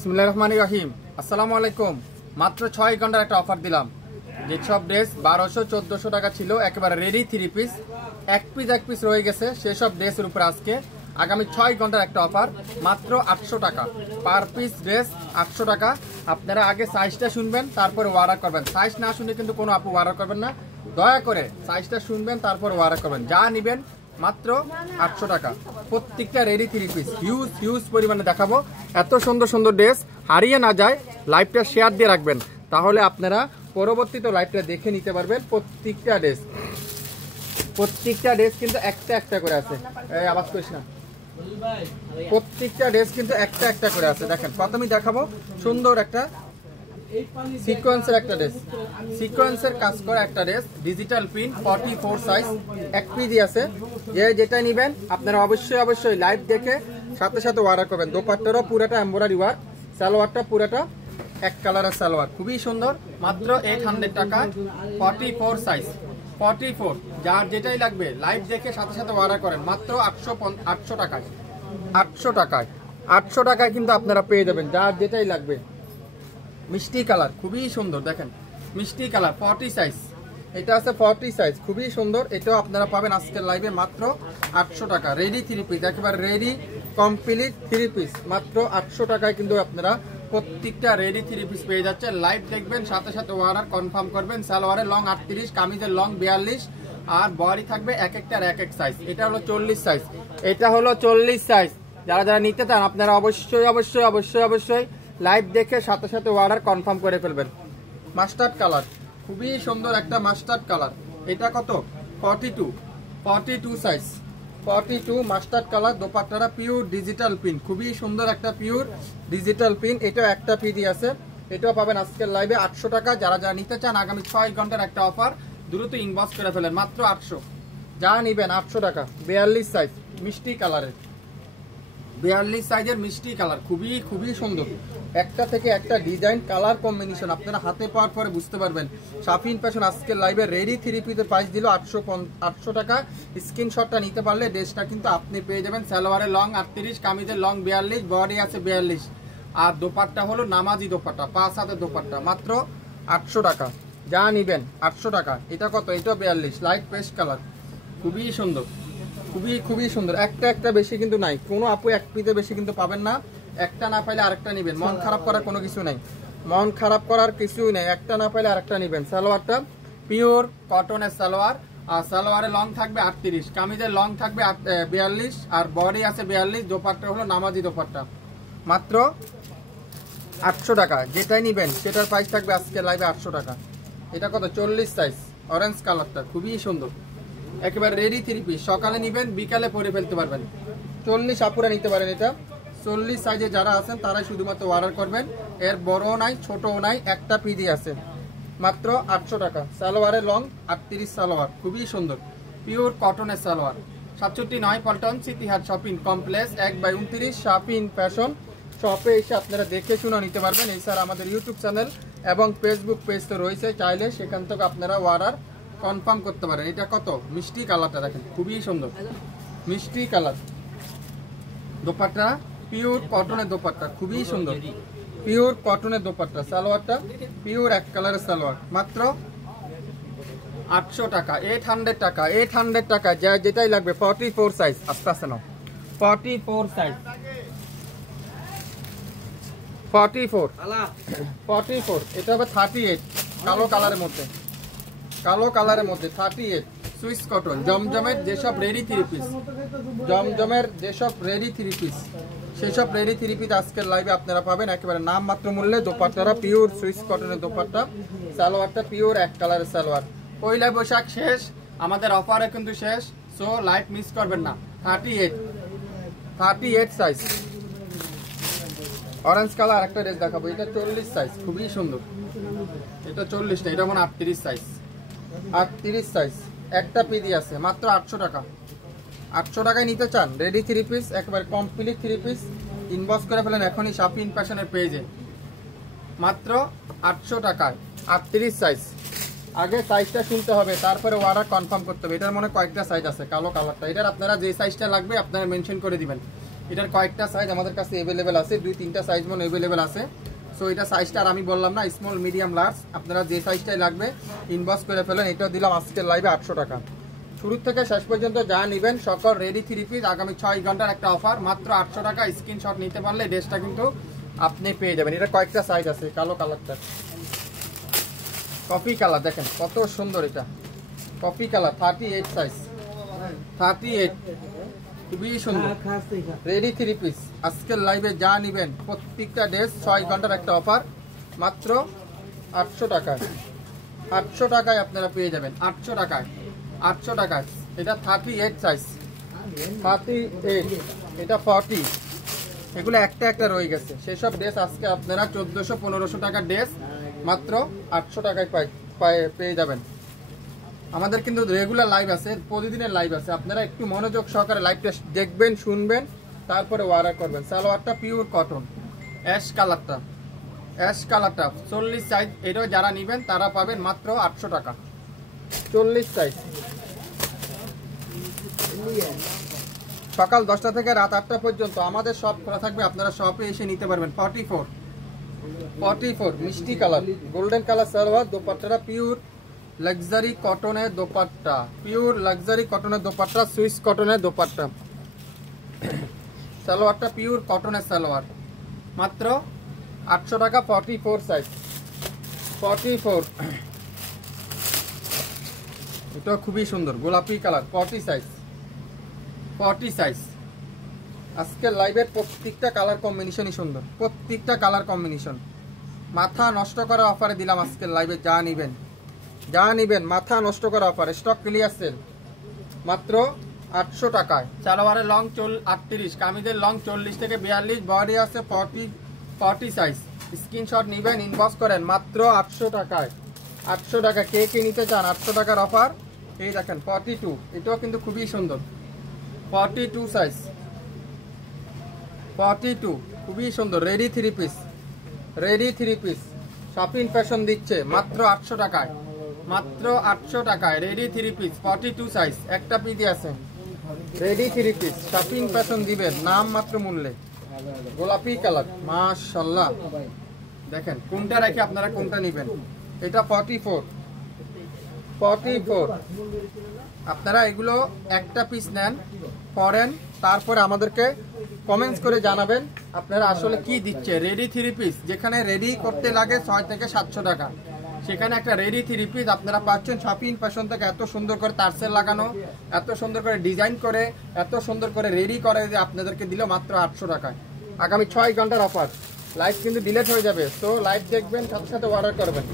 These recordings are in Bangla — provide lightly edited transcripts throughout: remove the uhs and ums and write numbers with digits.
বিসমিল্লাহির রহমানির রহিম। আসসালামু আলাইকুম। মাত্র 6 ঘন্টার একটা অফার দিলাম। যেসব ড্রেস 1200-1400 টাকা ছিল একেবারে রেডি 3 পিস, এক পিস রয়ে গেছে, সেসব ড্রেসের উপর আজকে আগামী 6 ঘন্টার একটা অফার মাত্র 800 টাকা পার পিস ড্রেস। 800 টাকা। আপনারা আগে সাইজটা শুনবেন, তারপরে অর্ডার করবেন। সাইজ না শুনে কিন্তু কোনো আপু অর্ডার করবেন না, দয়া করে সাইজটা শুনবেন তারপর অর্ডার করবেন। যা নেবেন মাত্র 800 টাকা। প্রত্যেকটা রেডি 3 পিস, হিউজ পরিমাণে দেখাবো। এত সুন্দর সুন্দর ড্রেস হারিয়ে না যায়, লাইভটা শেয়ার দিয়ে রাখবেন, তাহলে আপনারা পরবর্তীতে লাইভটা দেখে নিতে পারবেন। প্রত্যেকটা ড্রেস কিন্তু একটা করে আছে। এই আওয়াজ করিস না। প্রত্যেকটা ড্রেস কিন্তু একটা করে আছে। দেখেন, প্রথমেই দেখাবো সুন্দর একটা সিকোয়েন্সের একটা ড্রেস, সিকোয়েন্সের কাজ করা একটা ড্রেস, ডিজিটাল প্রিন্ট, 44 সাইজ, এক পিস আছে। যেটা নেবেন আপনারা অবশ্যই লাইভ দেখে সাথে অর্ডার করবেন। দোপাট্টারও পুরাটা এমব্রয়ডারি ওয়ার্ক, সালোয়ারটা পুরাটা এক কালারের সালোয়ার, খুবই সুন্দর। মাত্র 800 টাকা, 44 সাইজ, 44। যার যেটাই লাগবে লাইভ দেখে সাথে অর্ডার করেন। মাত্র 800 টাকায়, 800 টাকায় কিন্তু আপনারা পেয়ে যাবেন যার যেটাই লাগবে। মিষ্টি কালার, খুবই সুন্দর। দেখেন মিষ্টি কালার, 40 সাইজ, এটা আছে 40 সাইজ, খুবই সুন্দর। এটাও আপনারা পাবেন আজকের লাইভে মাত্র 800 টাকা। রেডি 3 পিস, একেবারে রেডি কমপ্লিট 3 পিস, মাত্র 800 টাকায় কিন্তু আপনারা প্রত্যেকটা রেডি 3 পিস পেয়ে যাচ্ছে। লাইভ দেখবেন, সাথে অর্ডার কনফার্ম করবেন। সালোয়ারের লং 38, কামিজের লং 42, আর বডি থাকবে এক একটার এক এক সাইজ। এটা হলো 40 সাইজ, এটা হলো 40 সাইজ। যারা নিতে চান আপনারা অবশ্যই লাইভ দেখে সাথে অর্ডার কনফার্ম করে ফেলবেন। মাস্টার্ড কালার, খুবই সুন্দর একটা মাস্টার্ড কালার। এটা কত? 42 সাইজ, 42 মাস্টার্ড কালার। দোপাট্টাটা পিওর ডিজিটাল প্রিন্ট, খুবই সুন্দর একটা পিওর ডিজিটাল প্রিন্ট। এটাও একটা পিডি আছে, এটাও পাবেন আজকের লাইভে 800 টাকা। যারা নিতে চান আগামী 6 ঘন্টার একটা অফার, দ্রুত ইনবক্স করে ফেলেন। মাত্র 800, যা নিবেন 800 টাকা। 42 সাইজ, মিষ্টি কালারের, 42 সাইজের মিষ্টি কালার, খুবই সুন্দর। একটা থেকে একটা ডিজাইন, কালার কম্বিনেশন আপনারা হাতে পাওয়ার পরে বুঝতে পারবেন। শাফিন ফ্যাশন আজকের লাইভে রেডি 3 পিসের প্রাইস দিল 800 টাকা। স্ক্রিনশটটা নিতে পারলে ড্রেসটা কিন্তু আপনি পেয়ে যাবেন। সালোয়ারের লং 38, কামিজের লং 42, বডি আছে 42, আর দোপাট্টা হলো নামাজি দোপাট্টা, 5 হাতের দোপাট্টা। মাত্র 800 টাকা, যা নিবেন 800 টাকা। এটা কত? এটা 42, লাইট পেস্ট কালার, খুবই সুন্দর, খুবই সুন্দর। একটা বেশি কিন্তু নাই, কোনো আপু এক পিসের বেশি কিন্তু পাবেন না। একটা না পাইলে আরেকটা নেবেন, মন খারাপ করার কোনো কিছু নাই, কিছুই নেই। একটা না পাইলে আরেকটা নেবেন। সালোয়ারটা পিওর কটনের সালোয়ার, আর সালোয়ারের লং থাকবে 38, কামিজের লং থাকবে 42, আর বডি আছে 42। দোপাট্টা হলো নামাজি দোপাট্টা। মাত্র 800 টাকা। যেটাই নেবেন সেটার প্রাইস থাকবে আজকে লাইভে 800 টাকা। এটা কত? 40 সাইজ, অরেঞ্জ কালারটা, খুবই সুন্দর। একেবারে রেডি 3 পিস, সকালে নিবেন বিকালে পরে ফেলতে পারবেন। 40 আপুরা নিতে পারেন। এটা 40 সাইজে যারা আছেন তারাই শুধুমাত্র অর্ডার করবেন। এর বড়ও নাই ছোটও নাই, একটা পিডি আছে। মাত্র 800 টাকা। সালোয়ারের লং 38 সালোয়ার, খুবই সুন্দর, পিওর কটনের salwar. 67 Paltan City Heart shopping complex, 1/29 Shafin fashion শপে এসে আপনারা দেখে শুনে নিতে পারবেন। এছাড়া আমাদের ইউটিউব চ্যানেল এবং ফেসবুক পেজ তো রয়েছে, চাইলে সেখান থেকে আপনারা অর্ডার কনফার্ম করতে পারেন। এটা কত? মিষ্টি কালারটা দেখেন, খুবই সুন্দর মিষ্টি কালার। দোপাট্টা পিওর কটনের দোপাট্টা, খুবই সুন্দর, পিওর কটনের দোপাট্টা। সালোয়ারটা পিওর এক কালারের সালোয়ার। মাত্র 800 টাকা, 800 টাকা। যা যেটাই লাগবে। 44 সাইজ, আস্তে নাও। 44 সাইজ, 44। এটা হবে 38, কালো কালারের মধ্যে, 38 সুইস কটন। জমজমের যেসব রেডি 3 পিস, সেসব রেডি 3 পিস আজকের লাইভে আপনারা পাবেন একেবারে নাম মাত্র মূল্যে। দোপাট্টারা পিওর সুইস কটনের দোপাট্টা, সালোয়ারটা পিওর এক কালারের সালোয়ার। পয়লা বৈশাখ শেষ, আমাদের অফারে কিন্তু শেষ, সো লাইভ মিস করবেন না। 38 সাইজ, অরেঞ্জ কালার একটা ড্রেস দেখাবো। এটা 40 সাইজ, খুবই সুন্দর। এটা 40 না, এটা মানে 38 সাইজ, 38 সাইজ, একটা পিডি আছে। মাত্র 800 টাকা। 800 টাকায় নিতে চান রেডি 3 পিস, একেবারে কমপ্লিট 3 পিস, ইনবক্স করে ফেলেন এখনই শাফিন ফ্যাশনের পেজে। মাত্র 800 টাকায় 38 সাইজ। আগে সাইজটা শুনতে হবে, তারপরে অর্ডার কনফার্ম করতে হবে। এটার মনে কয়েকটা সাইজ আছে। কালো কালারটা, এটার আপনারা যে সাইজটা লাগবে আপনারা মেনশন করে দিবেন। এটার কয়েকটা সাইজ আমাদের কাছে অ্যাভেলেবেল আছে, 2-3টা সাইজ মনে অ্যাভেলেবেল আছে। সো এটা সাইজটা আর আমি বললাম না, স্মল মিডিয়াম লার্জ, আপনারা যে সাইজটাই লাগবে ইনবক্স করে ফেলেন। এটাও দিলাম আজকের লাইভে 800 টাকা। শুরু থেকে শেষ পর্যন্ত যা নেবেন সকল রেডি 3 পিস, আগামী 6 ঘন্টার একটা অফার, মাত্র 800 টাকা। স্ক্রিনশট নিতে পারলে ড্রেসটা কিন্তু আপনি পেয়ে যাবেন। এটা কয়েকটা সাইজ আছে, কালো কালারটা, কফি কালার, দেখেন কত সুন্দর, এটা কফি কালার, 38 সাইজ, 38, খুবই সুন্দর রেডি 3 পিস। আজকের লাইভে যা নেবেন প্রত্যেকটা ড্রেস 6 ঘন্টার একটা অফার, মাত্র 800 টাকায়। 800 টাকায় আপনারা পেয়ে যাবেন, 800 টাকায়, 800 টাকায়। এটা 38 সাইজ, 38, এটা 40, এগুলো একটা একটা রয়ে গেছে। সেসব ড্রেস আজকে আপনারা 1400-1500 টাকার ড্রেস মাত্র 800 টাকায় পেয়ে যাবেন। আমাদের কিন্তু রেগুলার লাইভ আছে, প্রতিদিনের লাইভ আছে, আপনারা একটু মনোযোগ সহকারে লাইভটা দেখবেন, শুনবেন, তারপরে অর্ডার করবেন। সালোয়ারটা পিওর কটন, অ্যাশ কালারটা, অ্যাশ কালারটা 40 সাইজ, এটাও যারা নেবেন তারা পাবেন মাত্র 800 টাকা, 40 সাইজ। সকাল 10টা থেকে রাত 8টা পর্যন্ত আমাদের শপ খোলা থাকবে, আপনারা শপে এসে নিতে পারবেন। 44 মিষ্টি কালার, গোল্ডেন কালার সালোয়ার, দোপাট্টাটা পিওর লাক্সারি কটনের দোপাট্টা, পিওর লাক্সারি কটনের দোপাট্টা, সুইস কটনের দোপাট্টা। সালোয়ারটা পিওর কটনের সালোয়ার, মাত্র 800 টাকা। 44 সাইজ, 44, এটা খুবই সুন্দর গোলাপি কালার, 40 সাইজ, 40 সাইজ। আজকের লাইভের প্রত্যেকটা কালার কম্বিনেশনই সুন্দর, প্রত্যেকটা কালার কম্বিনেশন। মাথা নষ্ট করা অফারে দিলাম আজকের লাইভে, যা নিবেন মাথা নষ্ট করা অফার, স্টক ক্লিয়ার সেল, মাত্র 800 টাকায়। সালোয়ারের লং 38, কামিজের লং 40 থেকে 42, বডি আছে 40 সাইজ। স্ক্রিনশট নেবেন, ইনবক্স করেন, মাত্র 800 টাকায়। 800 টাকা, কে কে নিতে চান 800 টাকার অফার? এই দেখেন 42, এটাও কিন্তু খুবই সুন্দর, 42 সাইজ, 42, খুবই সুন্দর ready 3 piece, ready 3 piece. Shopping fashion দিচ্ছে মাত্র 800 টাকায়, মাত্র 800 টাকায় রেডি 3 পিস, 42 সাইজ, একটা পিডি আছে, রেডি 3 পিস। শপিং ফ্যাশন দিবেন নাম মাত্র মূল্যে। গোলাপি কালার, মাশাআল্লাহ, দেখেন কোনটা রেখে আপনারা কোনটা নেবেন। এটা 44, আপনারা এগুলো একটা পিস নেন, পরেন, তারপরে আমাদেরকে কমেন্টস করে জানাবেন আপনারা আসলে কি দিচ্ছে। রেডি 3 পিস যেখানে রেডি করতে লাগে 6 থেকে 700 টাকা, সেখানে একটা রেডি 3 পিস আপনারা পাচ্ছেন শপিং ফ্যাশন থেকে। এত সুন্দর করে টার্সেল লাগানো, এত সুন্দর করে ডিজাইন করে, এত সুন্দর করে রেডি করে যে আপনাদেরকে দিল মাত্র 800 টাকায়। আগামী 6 ঘন্টার অফার, লাইভ কিন্তু ডিলেট হয়ে যাবে, তো লাইভ দেখবেন, সাথে সাথে অর্ডার করবেন।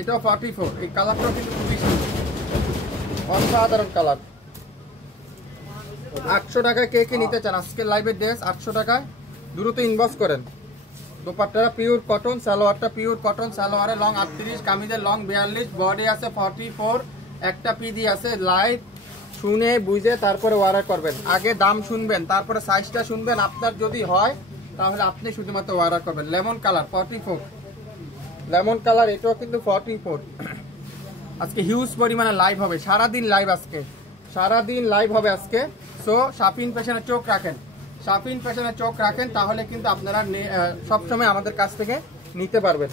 এটাও 44, এই কালারটাও কিন্তু খুবই সুন্দর, অসাধারণ কালার। 800 টাকায় কে কে নিতে চান আজকের লাইভের ড্রেস? 800 টাকায় দ্রুত ইনবক্স করেন। দোপাট্টাটা পিওর কটন, সালোয়ারটা পিওর কটন, সালোয়ারের লং 38, কামিজের লং 42, বডি আছে 44, একটা পিডি আছে। লাইভ শুনে বুঝে তারপরে অর্ডার করবেন, আগে দাম শুনবেন, তারপরে সাইজটা শুনবেন, আপনার যদি হয় তাহলে আপনি শুধুমাত্র অর্ডার করবেন। লেমন কালার 44, লেমন কালার, এটাও কিন্তু 44। আজকে হিউজ পরিমাণে লাইভ হবে, সারাদিন লাইভ, আজকে সারাদিন লাইভ হবে আজকে। সো শপিং ফ্যাশনে চোখ রাখেন, শপিং ফ্যাশনে চোখ রাখেন, তাহলে কিন্তু আপনারা সবসময় আমাদের কাছ থেকে নিতে পারবেন।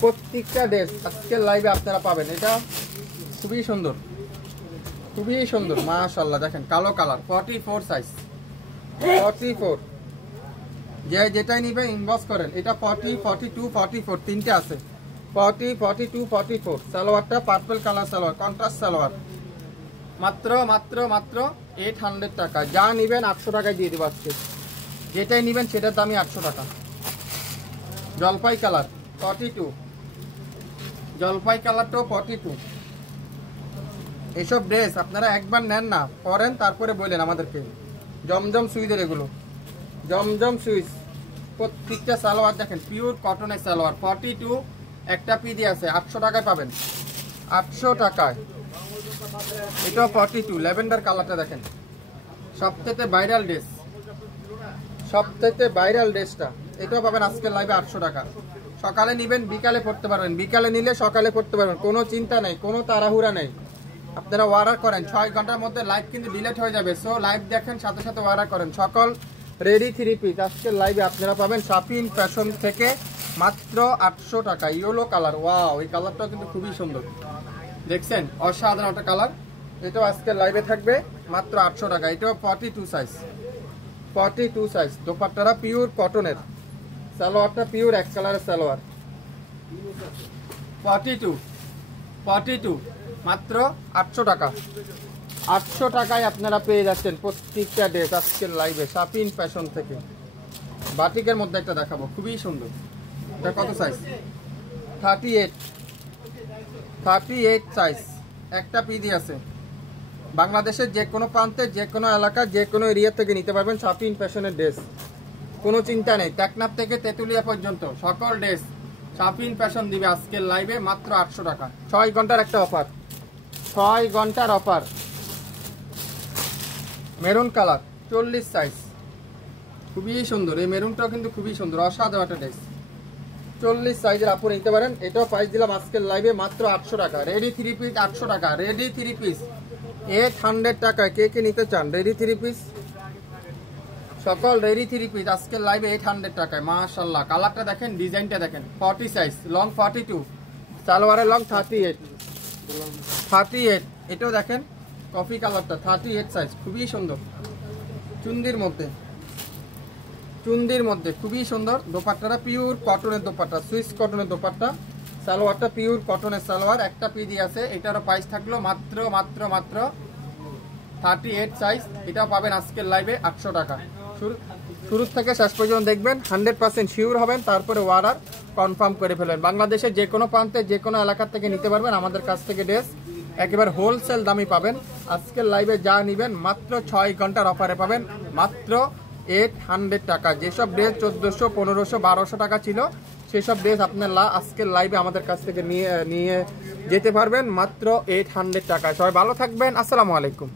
প্রত্যেকটা ড্রেস আজকের লাইভে আপনারা পাবেন। এটা খুবই সুন্দর, খুবই সুন্দর, মাশাআল্লাহ, দেখেন কালো কালার, 44 সাইজ, 44, যে যেটাই নিবে ইনবক্স করেন। এটা 40, 42, 44 তিনটে আছে, 40, 42, 44। সালোয়ারটা purple colour salwar, contrast salwar, মাত্র 800 টাকা। যা নিবেন 800 টাকায় দিয়ে দেবো আজকে, যেটাই নিবেন সেটার দামই 800 টাকা। জলপাই কালার 42, জলপাই কালারটাও 42। এসব ড্রেস আপনারা একবার নেন না, পরেন, তারপরে বললেন আমাদেরকে। জমজম সুইজের এগুলো, জমজম সুইচ, প্রত্যেকটা সালোয়ার দেখেন পিওর কটনের সালোয়ার, 42, একটা পিডি আছে, 800 টাকায় পাবেন, 800 টাকায়। এটাও 42, ল্যাভেন্ডার কালারটা দেখেন, সবথেকে ভাইরাল ড্রেস, সবথেকে ভাইরাল ড্রেসটা, এটাও পাবেন আজকের লাইভে 800 টাকা। সকালে নেবেন, বিকালে পড়তে পারবেন, বিকালে নিলে সকালে পড়তে পারবেন, কোনো চিন্তা নেই, কোনো তাড়াহুড়া নেই। আপনারা অর্ডার করেন, 6 ঘন্টার মধ্যে লাইভ কিন্তু ডিলিট হয়ে যাবে। সো লাইভ দেখেন, সাথে সাথে অর্ডার করেন। সকল রেডি 3 পিস আজকের লাইভে আপনারা পাবেন শাপিন ফ্যাশন থেকে মাত্র 800 টাকা। ইয়েলো কালার, ওয়াও, এই কালারটাও কিন্তু খুবই সুন্দর, দেখছেন অসাধারণ একটা কালার। এটাও আজকের লাইভে থাকবে মাত্র 800 টাকা। এটাও 42 সাইজ, 42 সাইজ। দোপাট্টারা পিওর কটনের, সালোয়ারটা পিওর এক কালারের সালোয়ার। 42 মাত্র 800 টাকা। 800 টাকায় আপনারা পেয়ে যাচ্ছেন প্রত্যেকটা ড্রেস আজকের লাইভে শাপিন ফ্যাশন থেকে। বাটিকের মধ্যে একটা দেখাবো, খুবই সুন্দর। এটা কত সাইজ? 38 সাইজ। একটা পিডি আছে। বাংলাদেশের যে কোনো প্রান্তে, যে কোনো এলাকা, যে কোনো এরিয়া থেকে নিতে পারবেন শাপিন ফ্যাশনের ড্রেস, কোনো চিন্তা নেই। টেকনাফ থেকে তেঁতুলিয়া পর্যন্ত সকল ড্রেস শাপিন ফ্যাশন দিবে আজকের লাইভে মাত্র 800 টাকা। 6 ঘন্টার একটা অফার, 6 ঘন্টার অফার। মেরুন কালার 40 সাইজ, খুবই সুন্দর। এই মেরুনটাও কিন্তু খুবই সুন্দর, অসাধারণ একটা ড্রেস। 40 সাইজের আপু নিতে পারেন। এটাও প্রাইস দিলাম আজকের লাইভে মাত্র 800 টাকা। রেডি 3 পিস 800 টাকা। রেডি 3 পিস 800 টাকায় কে কে নিতে চান? রেডি 3 পিস, সকল রেডি 3 পিস আজকের লাইভে 800 টাকায়। মাশাআল্লাহ, কালারটা দেখেন, ডিজাইনটা দেখেন। 40 সাইজ, লং 42, সালোয়ারের লং 38। এটাও দেখেন কফি কালারটা, 38 সাইজ, খুবই সুন্দর। চুন্দির মধ্যে খুবই সুন্দর। দোপাট্টাটা পিওর কটনের দোপাট্টা, সুইস কটনের দোপাট্টা। সালোয়ারটা পিওর কটনের সালোয়ার। একটা পিডি আছে। এটারও প্রাইস থাকলো মাত্র 38 সাইজ। এটাও পাবেন আজকের লাইভে 800 টাকা। শুরু থেকে শেষ পর্যন্ত দেখবেন, 100% শিওর হবেন, তারপরে অর্ডার কনফার্ম করে ফেলবেন। বাংলাদেশের যে কোনো প্রান্তে, যে কোনো এলাকার থেকে নিতে পারবেন আমাদের কাছ থেকে ড্রেস। একেবারে হোলসেল দামই পাবেন। আজকের লাইভে যা নেবেন মাত্র 6 ঘন্টার অফারে পাবেন মাত্র 800 টাকা। যেসব ড্রেস 1400, 1500, 1200 টাকা ছিল, সেসব ড্রেস আপনার আজকের লাইভে আমাদের কাছ থেকে নিয়ে যেতে পারবেন মাত্র 800 টাকা। সবাই ভালো থাকবেন, আসসালামু আলাইকুম।